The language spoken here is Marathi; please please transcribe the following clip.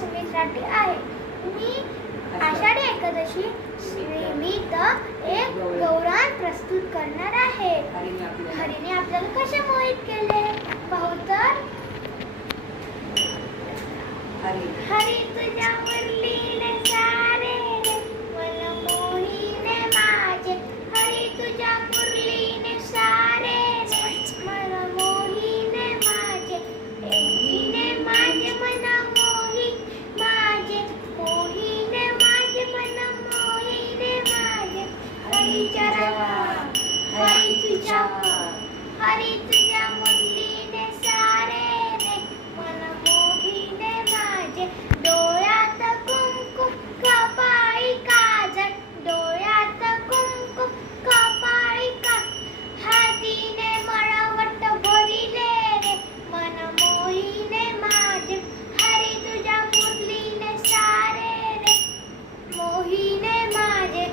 सुमित राठी आहे. मी आषाढी एकादशी निमित्त एक गौरान प्रस्तुत करणार आहे. हरीने आपल्याला कसे मोहित केले पाहू तर. हरी तुझ्या मुरलीने सारे मन मोहीने माझे. हरी तुझ्या मुरलीने सारे मन मोहीने माझे. एकटीने माझे मन मोही माझे. मोहीने माझे मन मोहीने माझे. हरी तुझ्या हरी तुझ्या मुरलीने सारे मन मोहीने माझे. डोळ्यात कुंकुम कपाळी काजळ. डोळ्यात कुंकुम कपाळी काजळ. हातीने मळवट भरिले रे मन मोहीने माझे. हरी तुझ्या मुरलीने सारे रे मोहीने माझे.